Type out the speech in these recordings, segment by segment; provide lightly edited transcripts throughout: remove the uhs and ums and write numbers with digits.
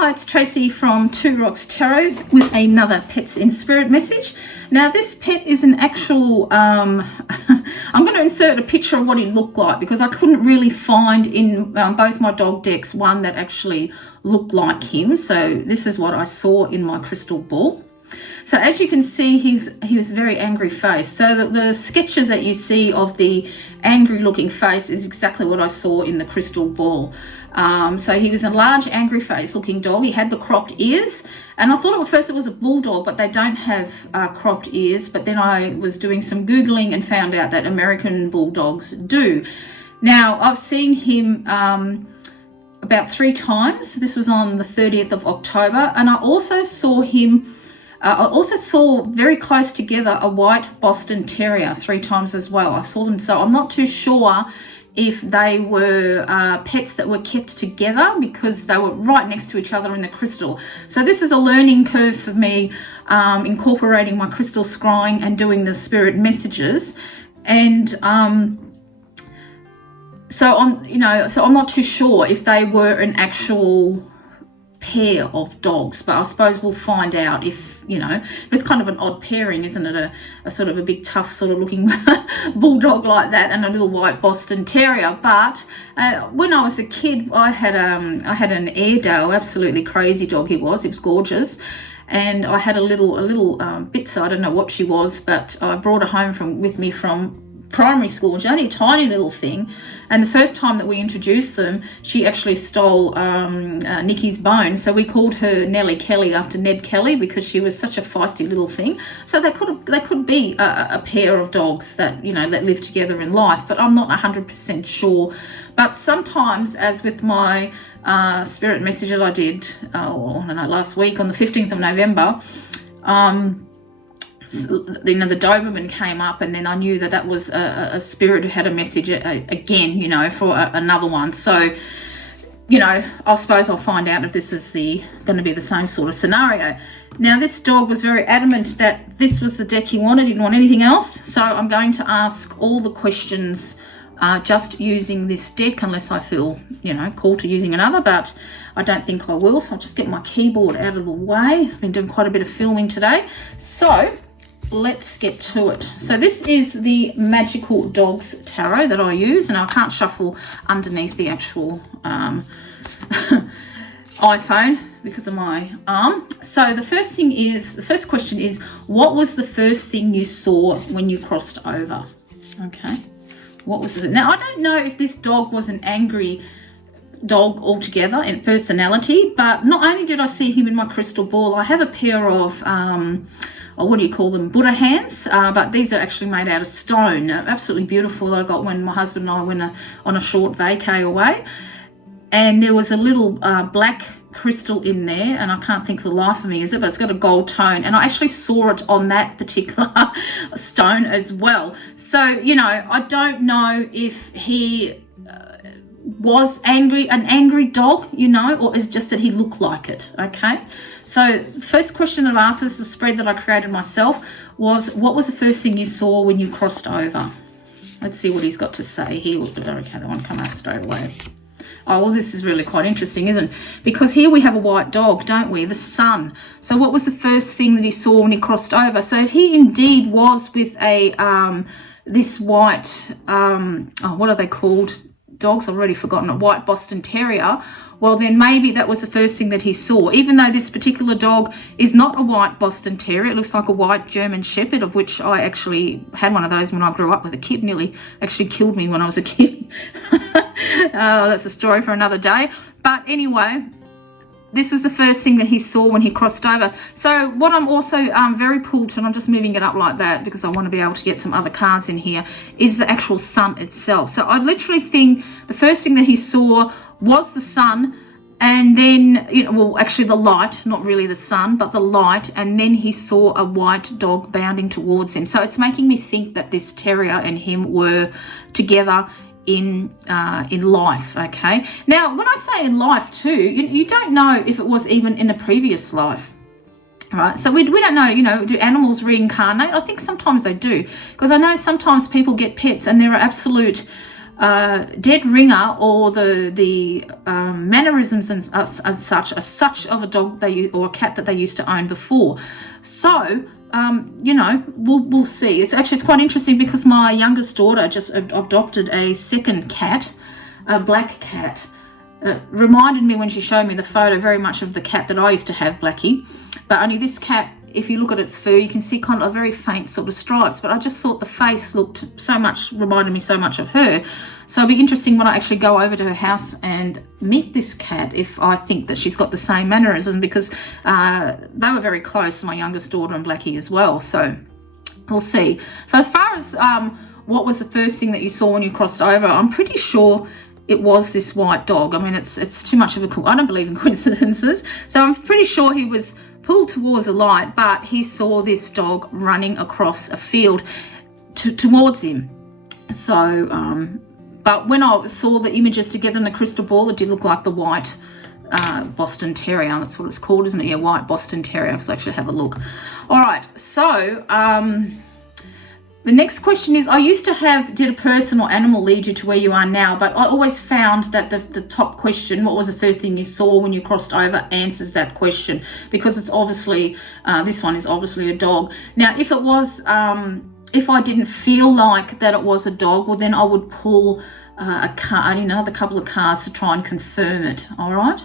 Hi, it's Tracy from Two Rocks Tarot with another Pets in Spirit message. Now this pet is an actual, I'm going to insert a picture of what he looked like because I couldn't really find in both my dog decks one that actually looked like him. So this is what I saw in my crystal ball. So as you can see, he was very angry face. So the sketches that you see of the angry looking face is exactly what I saw in the crystal ball. So he was a large angry face looking dog. He had the cropped ears, and I thought at first it was a bulldog, but they don't have cropped ears. But then I was doing some Googling and found out that American Bulldogs do. Now I've seen him about 3 times. This was on the 30th of October, and I also saw him I also saw very close together a white Boston Terrier 3 times as well. I saw them, so I'm not too sure if they were pets that were kept together because they were right next to each other in the crystal. So this is a learning curve for me, incorporating my crystal scrying and doing the spirit messages. And so I'm not too sure if they were an actual pair of dogs, but I suppose we'll find out if, it's kind of an odd pairing, isn't it? A sort of a big tough sort of looking bulldog like that and a little white Boston Terrier. But when I was a kid, I had an Airedale, absolutely crazy dog he was. It was gorgeous. And I had a little Bitzer, I don't know what she was, but I brought her home with me from primary school. She's only a tiny little thing, and the first time that we introduced them, she actually stole Nikki's bone, so we called her Nellie Kelly after Ned Kelly because she was such a feisty little thing. So they could be a pair of dogs that that live together in life, but I'm not 100% sure. But sometimes, as with my spirit message that I did last week on the 15th of November, the Doberman came up, and then I knew that was a spirit who had a message again, for another one. So, I suppose I'll find out if this is going to be the same sort of scenario. Now, this dog was very adamant that this was the deck he wanted. He didn't want anything else. So I'm going to ask all the questions just using this deck, unless I feel, called to using another, but I don't think I will. So I'll just get my keyboard out of the way. I've been doing quite a bit of filming today. So let's get to it. So this is the Magical Dogs Tarot that I use, and I can't shuffle underneath the actual iPhone because of my arm. So the first question is, what was the first thing you saw when you crossed over? Okay, what was it? Now I don't know if this dog was an angry dog altogether in personality, but not only did I see him in my crystal ball, I have a pair of or what do you call them, Buddha hands, but these are actually made out of stone. Absolutely beautiful. I got when my husband and I went on a short vacay away, and there was a little black crystal in there, and I can't think for the life of me is it, but it's got a gold tone, and I actually saw it on that particular stone as well. So I don't know if he was an angry dog, or is just that he looked like it. Okay, so the first question I've asked, is the spread that I created myself, was what was the first thing you saw when you crossed over? Let's see what he's got to say here. Okay, that one come out straight away. Oh, well, this is really quite interesting, isn't it? Because here we have a white dog, don't we? The sun. So what was the first thing that he saw when he crossed over? So if he indeed was with a this white what are they called? Dogs, I've already forgotten, a white Boston Terrier, well then maybe that was the first thing that he saw, even though this particular dog is not a white Boston Terrier. It looks like a white German Shepherd, of which I actually had one of those when I grew up with a kid. Nearly actually killed me when I was a kid. That's a story for another day. But anyway, this is the first thing that he saw when he crossed over. So what I'm also very pulled to, and I'm just moving it up like that because I want to be able to get some other cards in here, is the actual sun itself. So I literally think the first thing that he saw was the sun, and then, actually the light, not really the sun, but the light, and then he saw a white dog bounding towards him. So it's making me think that this terrier and him were together in life. Okay, now when I say in life too, you don't know if it was even in a previous life. All right, so we don't know, do animals reincarnate? I think sometimes they do, because I know sometimes people get pets and there are absolute dead ringer or the mannerisms and as such of a dog or a cat that they used to own before. So you know, we'll see. It's quite interesting because my youngest daughter just adopted a second cat, a black cat. Reminded me when she showed me the photo very much of the cat that I used to have, Blackie, but only this cat, if you look at its fur, you can see kind of a very faint sort of stripes, but I just thought the face reminded me so much of her. So it'll be interesting when I actually go over to her house and meet this cat if I think that she's got the same mannerism, because they were very close, my youngest daughter and Blackie as well. So we'll see. So as far as what was the first thing that you saw when you crossed over, I'm pretty sure it was this white dog. I mean, it's too much of I don't believe in coincidences. So I'm pretty sure he was pulled towards a light, but he saw this dog running across a field towards him. So, but when I saw the images together in the crystal ball, it did look like the white Boston Terrier. That's what it's called, isn't it? Yeah, white Boston Terrier, because I actually have a look. All right, so the next question is, I used to have, did a person or animal lead you to where you are now? But I always found that the top question, what was the first thing you saw when you crossed over, answers that question, because it's obviously, this one is obviously a dog. Now, if it was, if I didn't feel like that it was a dog, well, then I would pull a card, another couple of cards to try and confirm it, all right?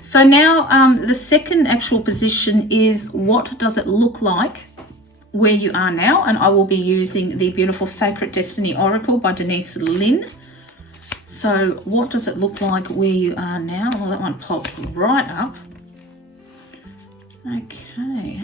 So now the second actual position is, what does it look like where you are now? And I will be using the beautiful Sacred Destiny Oracle by Denise Lynn. So what does it look like where you are now? Well, that one popped right up. Okay.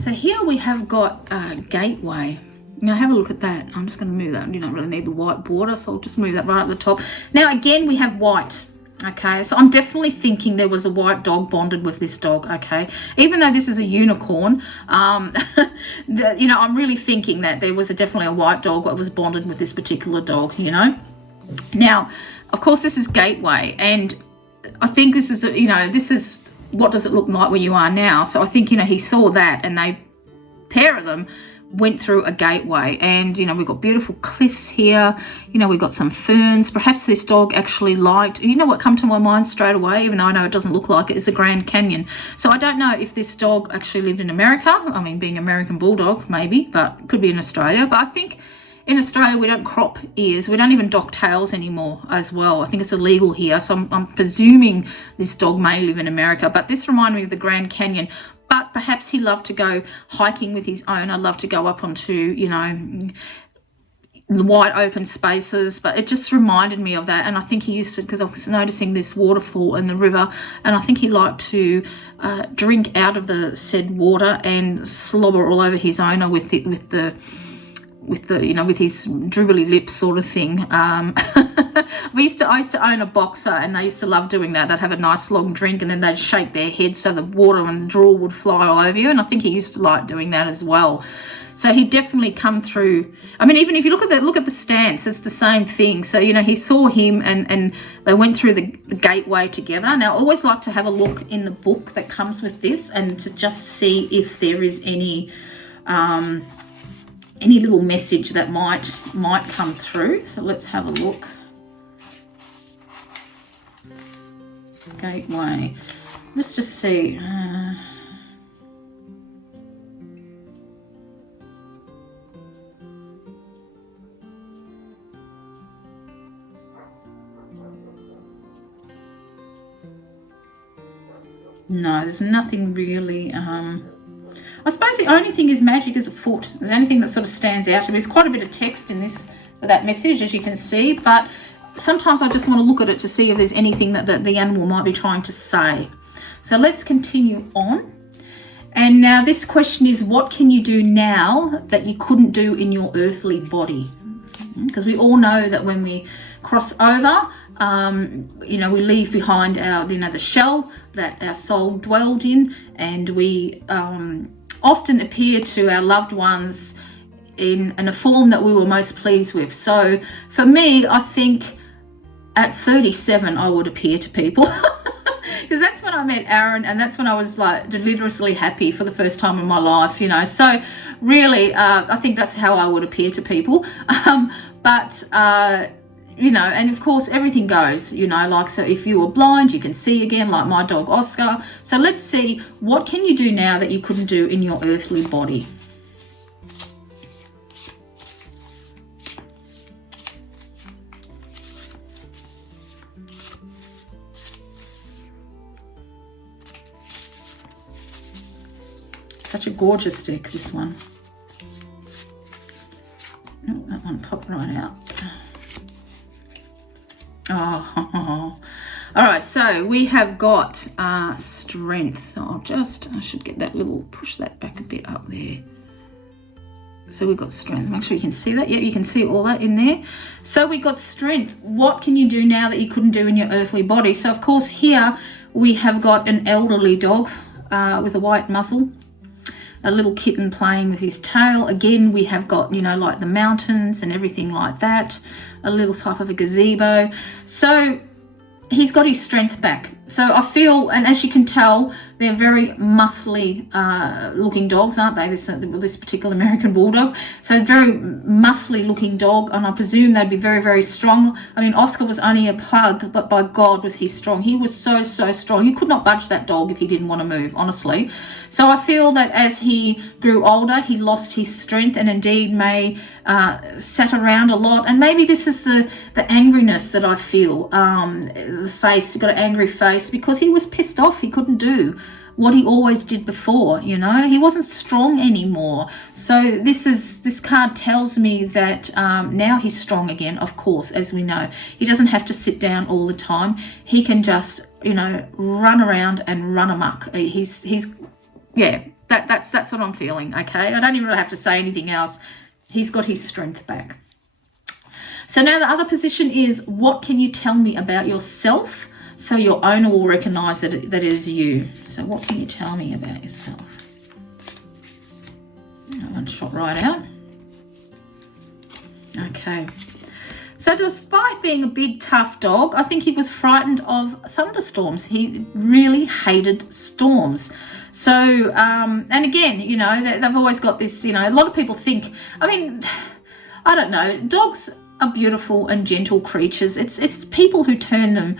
So here we have got Gateway. Now have a look at that. I'm just going to move that. You don't really need the white border, so I'll just move that right at the top. Now again, we have white. Okay, so I'm definitely thinking there was a white dog bonded with this dog, okay? Even though this is a unicorn, you know, I'm really thinking that there was definitely a white dog that was bonded with this particular dog, you know? Now, of course, this is Gateway, and I think this is, you know, this is, what does it look like where you are now? So I think, you know, he saw that, and they, pair of them, went through a gateway, and you know, we've got beautiful cliffs here, you know, we've got some ferns. Perhaps this dog actually liked, you know what come to my mind straight away, even though I know it doesn't look like it, is the Grand Canyon. So I don't know if this dog actually lived in America. I mean, being American Bulldog maybe, but it could be in Australia. But I think in Australia we don't crop ears, we don't even dock tails anymore as well. I think it's illegal here, so I'm presuming this dog may live in America. But this reminded me of the Grand Canyon. But perhaps he loved to go hiking with his owner, loved to go up onto, you know, the wide open spaces. But it just reminded me of that. And I think he used to, because I was noticing this waterfall in the river, and I think he liked to drink out of the said water and slobber all over his owner with you know, with his dribbly lips sort of thing. I used to own a boxer, and they used to love doing that. They'd have a nice long drink, and then they'd shake their head so the water and the drool would fly all over you. And I think he used to like doing that as well. So he definitely come through. I mean, even if you look at the stance, it's the same thing. So, you know, he saw him, and they went through the gateway together. Now, I always like to have a look in the book that comes with this, and to just see if there is any little message that might come through. So let's have a look. Gateway. Let's just see. No, there's nothing really. I suppose the only thing is magic is a foot. There's anything that sort of stands out to me. There's quite a bit of text in this for that message, as you can see, but sometimes I just want to look at it to see if there's anything that the animal might be trying to say. So let's continue on. And now this question is, what can you do now that you couldn't do in your earthly body? Because we all know that when we cross over, you know, we leave behind our, you know, the shell that our soul dwelled in, and we often appear to our loved ones in a form that we were most pleased with. So for me, I think at 37 I would appear to people, because that's when I met Aaron, and that's when I was like deliriously happy for the first time in my life, you know. So really, I think that's how I would appear to people. You know, and of course everything goes, you know, like, so if you were blind, you can see again, like my dog Oscar. So let's see, what can you do now that you couldn't do in your earthly body? Such a gorgeous stick, this one. Oh, that one popped right out. Oh, all right, so we have got strength. So I should get that little, push that back a bit up there. So we've got strength. Make sure you can see that. Yeah, you can see all that in there. So we got strength. What can you do now that you couldn't do in your earthly body? So of course here we have got an elderly dog with a white muzzle. A little kitten playing with his tail. Again, we have got, you know, like the mountains and everything like that. A little type of a gazebo. So he's got his strength back. So I feel, and as you can tell, they're very muscly looking dogs, aren't they? This particular American Bulldog. So very muscly looking dog, and I presume they'd be very, very strong. I mean, Oscar was only a pug, but by God was he strong. He was so, so strong. You could not budge that dog if he didn't want to move, honestly. So I feel that as he grew older, he lost his strength, and indeed may sat around a lot. And maybe this is the angriness that I feel. The face, he got an angry face because he was pissed off. He couldn't do what he always did before, you know. He wasn't strong anymore. So this card tells me that now he's strong again, of course, as we know. He doesn't have to sit down all the time. He can just, you know, run around and run amok. Yeah, that's what I'm feeling, okay? I don't even really have to say anything else. He's got his strength back. So now the other position is, what can you tell me about yourself so your owner will recognize that it is you? So what can you tell me about yourself? That one shot right out. Okay. So despite being a big, tough dog, I think he was frightened of thunderstorms. He really hated storms. So, and again, you know, they've always got this, you know, a lot of people think, I mean, I don't know, dogs are beautiful and gentle creatures. It's people who turn them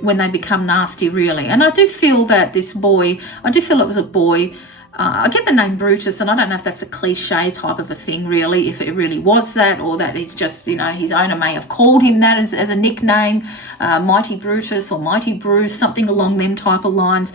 when they become nasty, really. And I do feel that this boy, I do feel it was a boy. I get the name Brutus, and I don't know if that's a cliche type of a thing, really, if it really was that, or that he's just, you know, his owner may have called him that as a nickname, Mighty Brutus or Mighty Bruce, something along them type of lines.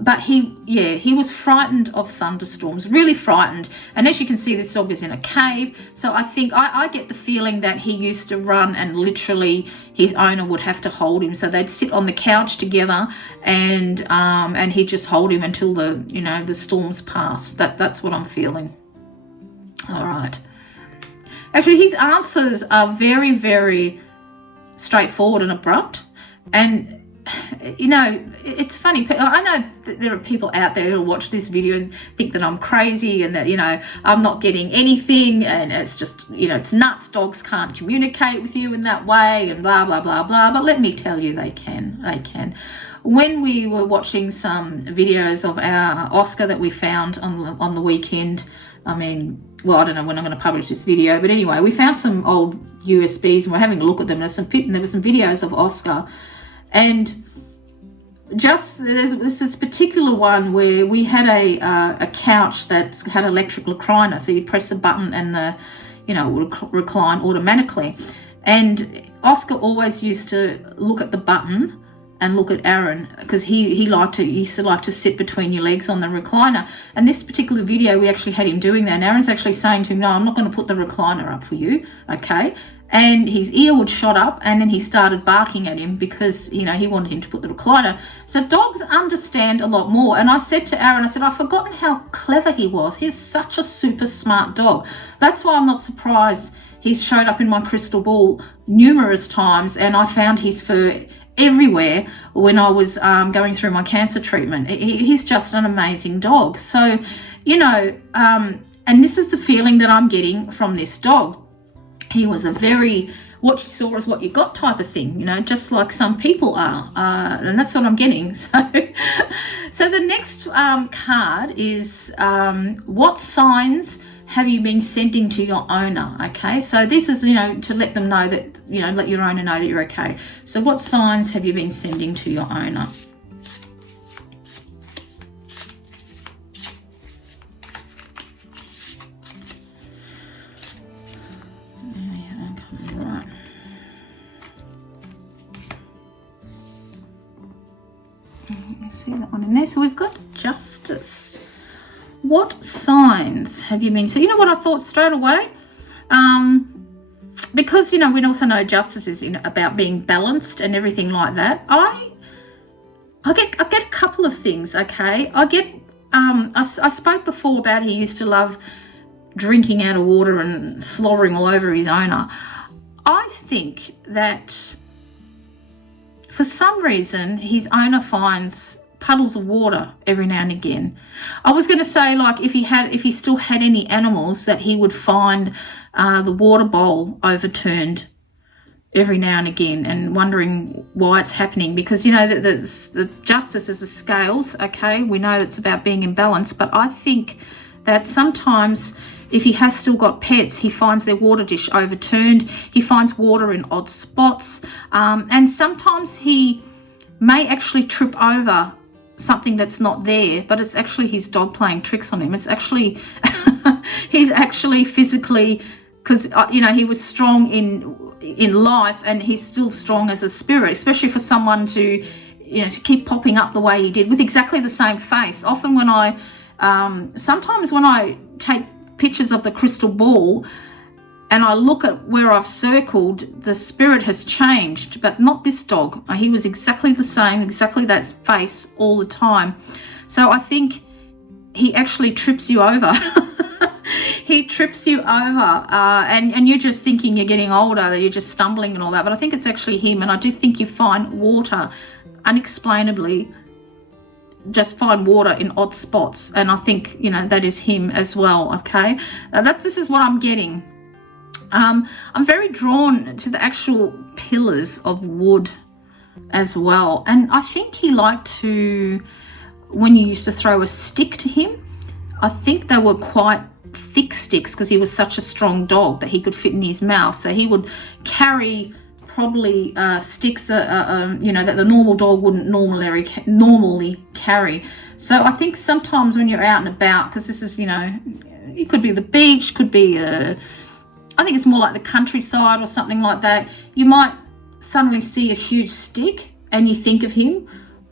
But he was frightened of thunderstorms, really frightened. And as you can see, this dog is in a cave. So I think I get the feeling that he used to run, and literally his owner would have to hold him. So they'd sit on the couch together, and he'd just hold him until the storms pass. That's what I'm feeling. All right. Actually, his answers are very, very straightforward and abrupt. And you know, it's funny. I know that there are people out there who watch this video and think that I'm crazy and that, you know, I'm not getting anything, and it's just, you know, it's nuts. Dogs can't communicate with you in that way and blah, blah, blah, blah. But let me tell you, they can. They can. When we were watching some videos of our Oscar that we found on the weekend, I mean, well, I don't know when I'm going to publish this video, but anyway, we found some old USBs and we're having a look at them. There were some videos of Oscar. And just there's this particular one where we had a couch that had electric recliner, so you'd press a button and the, you know, it would recline automatically. And Oscar always used to look at the button and look at Aaron, because he used to like to sit between your legs on the recliner. And this particular video, we actually had him doing that. And Aaron's actually saying to him, "No, I'm not going to put the recliner up for you, okay?" And his ear would shot up, and then he started barking at him because, you know, he wanted him to put the recliner. So dogs understand a lot more. And I said to Aaron, I said, I've forgotten how clever he was. He's such a super smart dog. That's why I'm not surprised he's showed up in my crystal ball numerous times, and I found his fur everywhere when I was going through my cancer treatment. He's just an amazing dog. So, you know, and this is the feeling that I'm getting from this dog. He was a very what you saw is what you got type of thing, you know, just like some people are. And that's what I'm getting. So the next card is what signs have you been sending to your owner? Okay, so this is, you know, to let them know that, you know, let your owner know that you're okay. So what signs have you been sending to your owner? Right. Let me see that one in there. So we've got Justice. What signs have you been? So you know what I thought straight away? Because, you know, we also know Justice is about being balanced and everything like that. I get a couple of things, okay? I get, I spoke before about he used to love drinking out of water and slobbering all over his owner. I think that for some reason his owner finds puddles of water every now and again. I was going to say, like, if he still had any animals, that he would find the water bowl overturned every now and again, and wondering why it's happening, because, you know, the Justice is the scales, okay? We know it's about being in balance, but I think that sometimes if he has still got pets, he finds their water dish overturned, he finds water in odd spots, and sometimes he may actually trip over something that's not there, but it's actually his dog playing tricks on him. It's actually he's actually physically, because you know, he was strong in life, and he's still strong as a spirit, especially for someone to, you know, to keep popping up the way he did with exactly the same face. Often when I sometimes when I take pictures of the crystal ball and I look at where I've circled, the spirit has changed, but not this dog. He was exactly the same, exactly that face all the time. So I think he actually trips you over. He trips you over, and you're just thinking you're getting older, that you're just stumbling and all that, but I think it's actually him, and I do think you find water unexplainably, just find water in odd spots, and I think, you know, that is him as well, okay? This is what I'm getting. I'm very drawn to the actual pillars of wood as well, and I think he liked to, when you used to throw a stick to him, I think they were quite thick sticks, because he was such a strong dog that he could fit in his mouth, so he would carry probably sticks you know, that the normal dog wouldn't normally carry. So I think sometimes when you're out and about, because this is, you know, it could be the beach, could be I think it's more like the countryside or something like that, you might suddenly see a huge stick and you think of him.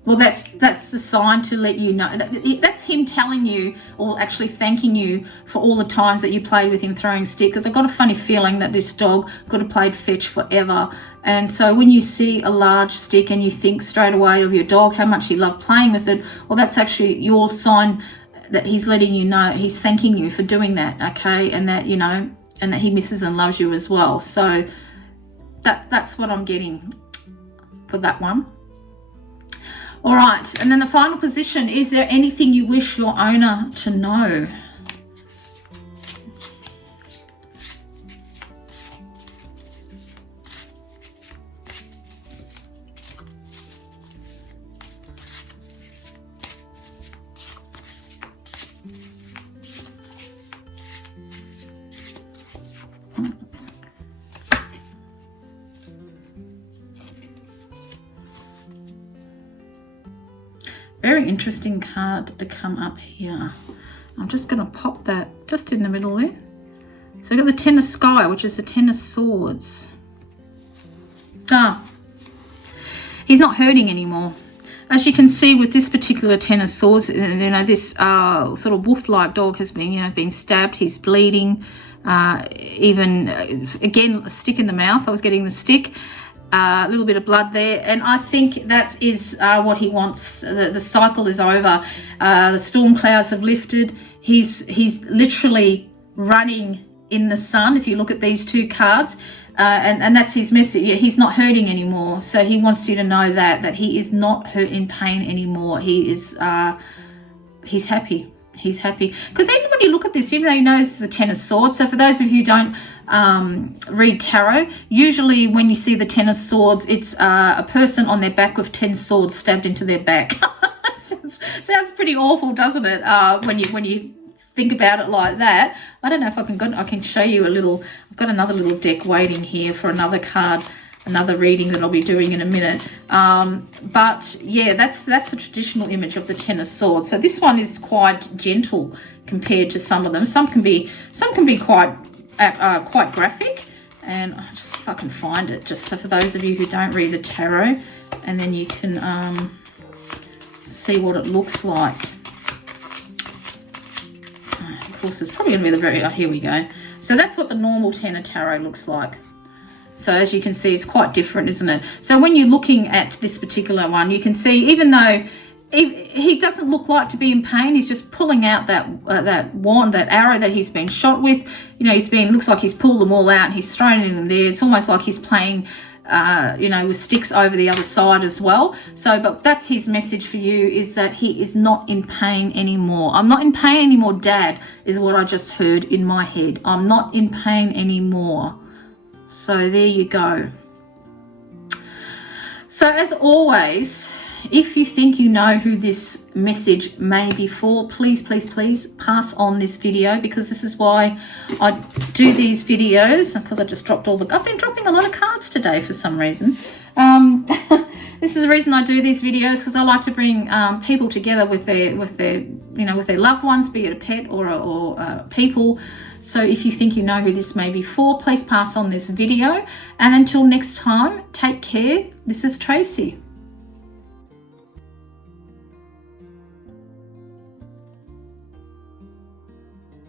Well, that's the sign to let you know. That's him telling you, or actually thanking you for all the times that you played with him throwing a stick, because I've got a funny feeling that this dog could have played fetch forever. And so when you see a large stick and you think straight away of your dog, how much he loved playing with it, well, that's actually your sign that he's letting you know, he's thanking you for doing that, okay? And that, you know, and that he misses and loves you as well. So that's what I'm getting for that one. All right, and then the final position, is there anything you wish your owner to know? Very interesting card to come up here. I'm just going to pop that just in the middle there. So we've got the Ten of Sky, which is the Ten of Swords. He's not hurting anymore. As you can see with this particular Ten of Swords, you know, this sort of wolf-like dog has been, you know, been stabbed. He's bleeding. Even, again, a stick in the mouth. I was getting the stick. A little bit of blood there, and I think that is what he wants. The cycle is over. The storm clouds have lifted. He's literally running in the sun, if you look at these two cards, and that's his message. He's not hurting anymore, so he wants you to know that he is not hurt in pain anymore. He is he's happy. he's happy. Because even when you look at this, even though you know this is the Ten of Swords, so for those of you who don't read tarot, usually when you see the Ten of Swords, it's a person on their back with 10 swords stabbed into their back. Sounds pretty awful, doesn't it? When you think about it like that. I don't know if I can show you a little. I've got another little deck waiting here for another card, another reading that I'll be doing in a minute. But yeah, that's the traditional image of the Ten of Swords. So this one is quite gentle compared to some of them. Some can be quite graphic. And I'll just see if I can find it, just so for those of you who don't read the tarot, and then you can see what it looks like. Of course, it's probably going to be the very... here we go. So that's what the normal Ten of Tarot looks like. So as you can see, it's quite different, isn't it? So when you're looking at this particular one, you can see, even though he doesn't look like to be in pain, he's just pulling out that wand, that arrow that he's been shot with. You know, looks like he's pulled them all out and he's thrown them there. It's almost like he's playing, with sticks over the other side as well. So, but that's his message for you, is that he is not in pain anymore. I'm not in pain anymore, Dad, is what I just heard in my head. I'm not in pain anymore. So there you go. So as always, if you think you know who this message may be for, please, please, please pass on this video, because this is why I do these videos, because I just dropped I've been dropping a lot of cards today for some reason. This is the reason I do these videos, because I like to bring people together with their loved ones, be it a pet or people. So if you think you know who this may be for, please pass on this video. And until next time, take care. This is Tracy.